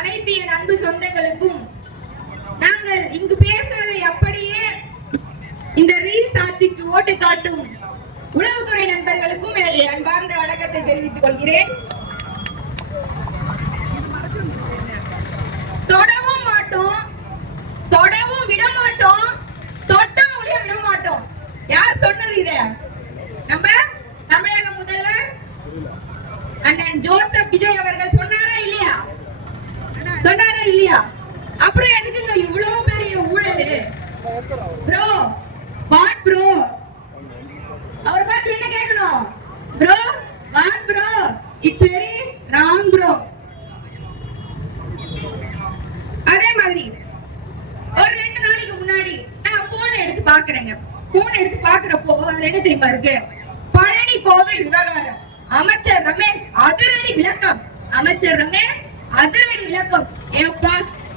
அனைத்து என் அன்பு சொந்தங்களுக்கும் நாங்கள் இங்கு பேசுவதை அப்படியே இந்த ரீல்ஸ் ஆட்சிக்கு ஓட்டு காட்டும் உளவுத்துறை நண்பர்களுக்கும் எனது அன்பார்ந்த வணக்கத்தை தெரிவித்துக் கொள்கிறேன். தொடவும் மாட்டோம், தொடவும் விட மாட்டோம், தொட்டும் விட மாட்டோம். யார் சொன்னது இத? நம்ம தமிழக முதல்வர் அண்ணன் ஜோசப் விஜய் அவர்கள் சொன்னாரா இல்லையா? சொன்னாரா இல்லையா? அப்புறம் எதுக்குங்க இவ்வளவு பெரிய ஊழல்? Bro what bro? அவர் பார்த்து என்ன கேட்கணும்? Bro what bro? It's very wrong bro. அதே மாதிரி ஒரு 2 நாளைக்கு முன்னாடி நான் போன் எடுத்து பாக்குறேங்க. போன் எடுத்து பாக்குறப்போ அதுல என்ன தெரியுமா இருக்கு? பழனி கோவில் விவகாரம். அமைச்சர் ரமேஷ் அதிரடி விளக்கம். அமைச்சர் ரமேஷ் அதிரடி விளக்கம்.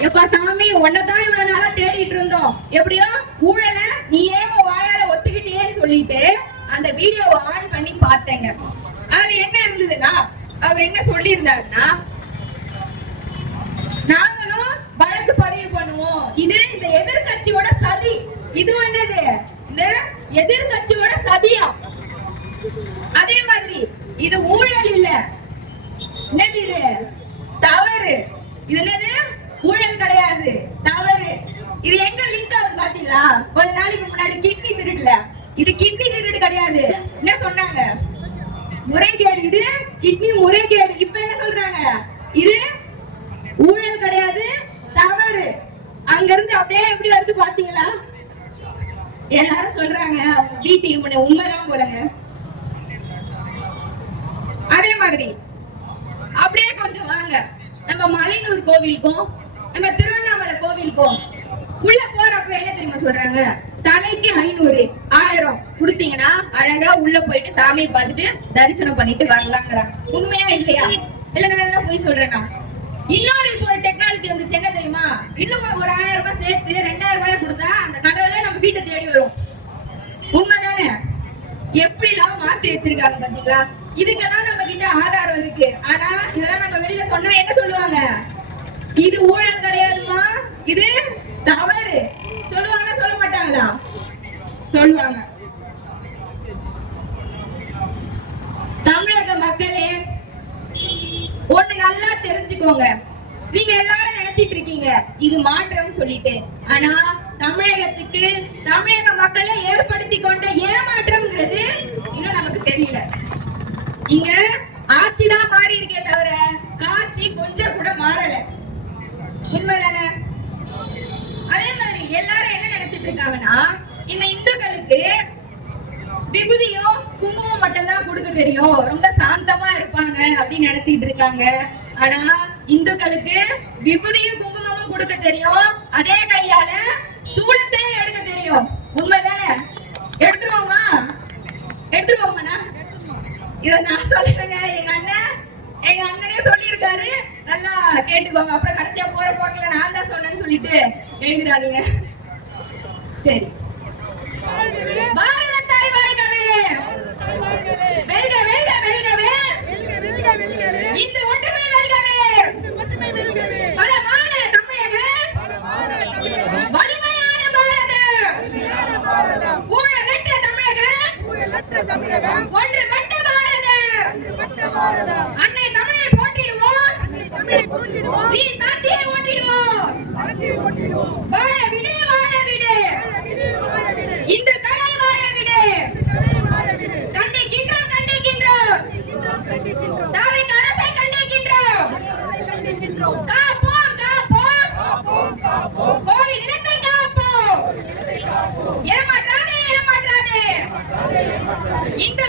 எப்பா சாமி, உன்னதான் இவ்வளவு நாளா தேடிட்டு இருந்தோம். எப்படியோ ஊழல நீயே வாயால ஒத்துக்கிட்டேன்னு சொல்லிட்டு அந்த வீடியோவை ஆன் பண்ணி பார்த்தேங்க. அதுல என்ன இருந்ததுன்னா, அவர் என்ன சொல்லி இருந்தாருன்னா, நாங்களும் வழக்கு பதிவு பண்ணுவோம். இது இந்த எதிர்கட்சியோட சதி. இது என்னது? இந்த எதிர்கட்சியோட சதியா? அதே மாதிரி இது ஊழல் இல்ல, என்னது இது? தவறு. இது என்னது? ஊழல் கிடையாது, தவறு. இது எங்க லிங்க் ஆகுது பாத்தீங்களா? கொஞ்ச நாளைக்கு முன்னாடி கிட்னி திருடுல, இது கிட்னி திருடு கிடையாது. என்ன சொன்னாங்க? முறைகேடு. இது கிட்னி முறைகேடு. இப்ப என்ன சொல்றாங்க? இது ஊழல் கிடையாது, தவறு. அங்க இருந்து அப்படியே எப்படி வருது பாத்தீங்களா? எல்லாரும் சொல்றாங்க அவங்க வீட்டு உண்மைதான் போலங்க. அதே மாதிரி அப்படியே கொஞ்சம் வாங்க, நம்ம மலையனூர் கோவிலுக்கும் நம்ம திருவண்ணாமலை கோவிலுக்கும் உள்ள போறப்ப என்ன தெரியுமா சொல்றாங்க? தலைக்கு 500 1000 கொடுத்தீங்கன்னா அழகா உள்ள போயிட்டு சாமியை பார்த்துட்டு தரிசனம் பண்ணிட்டு வரலாங்கிறாங்க. உண்மையா இல்லையா? இல்ல நான் என்ன போய் சொல்றேன்னா, இன்னொரு இப்போ ஒரு டெக்னாலஜி வந்துச்சு. என்ன தெரியுமா? இன்னும் ஒரு 1000 ரூபாய் சேர்த்து 2000 ரூபாய் கொடுத்தா அந்த கடவுளே நம்ம வீட்டை தேடி வரும். உண்மைதானே? எப்படி எல்லாம் மாத்தி வச்சிருக்காங்க பாத்தீங்களா? இதுக்கெல்லாம் நம்ம கிட்ட ஆதாரம் இருக்கு. ஆனா இதெல்லாம் நம்ம வெளியில சொன்னா என்ன சொல்லுவாங்க? இது ஊழல் கிடையாதுமா, இது தவறு சொல்லுவாங்களா? சொல்ல மாட்டாங்களா? சொல்லுவாங்க. தமிழக மக்களே ஒண்ணு நல்லா தெரிஞ்சுக்கோங்க. நீங்க எல்லாரும் நினைச்சிட்டு இருக்கீங்க இது மாற்றம் சொல்லிட்டு. ஆனா தமிழகத்துக்கு தமிழக மக்களை ஏற்படுத்தி கொண்ட ஏமாற்றம்ங்கிறது இன்னும் நமக்கு தெரியல. இங்க ஆட்சிதான் மாறி இருக்கே தவிர காட்சி கொஞ்சம் கூட மாறல. உண்மைதானே? அதே மாதிரி எல்லாரும் என்ன நினைச்சிட்டு இருக்காங்கன்னா, இந்த இந்துக்களுக்கு விபூதியும் குங்குமம் மட்டும் தான் கொடுக்க தெரியும், ரொம்ப சாந்தமா இருப்பாங்க அப்படின்னு நினைச்சிட்டு இருக்காங்க. ஆனா இந்துக்களுக்கு விபூதியும் குங்குமமும் கொடுக்க தெரியும், அதே கையால சூளத்தையும் எடுக்க தெரியும். உண்மைதானே? எடுத்துருவோமா? எடுத்துருவோமாண்ணா? இத நான் சொல்லிட்டேங்க. எங்க அண்ணனே சொல்லியிருக்காரு, நல்லா கேட்டுக்கோங்க. அப்புறம் கடைசியா போற போக்கல நான் தான் சொன்னேன்னு சொல்லிட்டு எழுதிடாதீங்க. சரி. பாரத தாய் வாழ்கவே, வெல்க வெல்க வெல்கவே, இந்த ஒற்றுமை வெல்கவே, பலமான தமிழகம், வலிமையான பாரதம், ஊழலற்ற தமிழகம், ஒன்றுபட்ட பாரதம். அன்னை தமிழை போற்றிடுவோம், சாட்சியை ஓட்டிடுவோம். வாழ விடு, வாழ விடு, இந்து கலை வாழ விடு. கண்டிக்கின்றோம், கண்டிக்கின்றோம், தாவின் அரசை கண்டிக்கின்றோம். காப்போம், காப்போம், கோவில் இடத்தை காப்போம். ஏமாற்றாதே, ஏமாற்றாதே. இந்து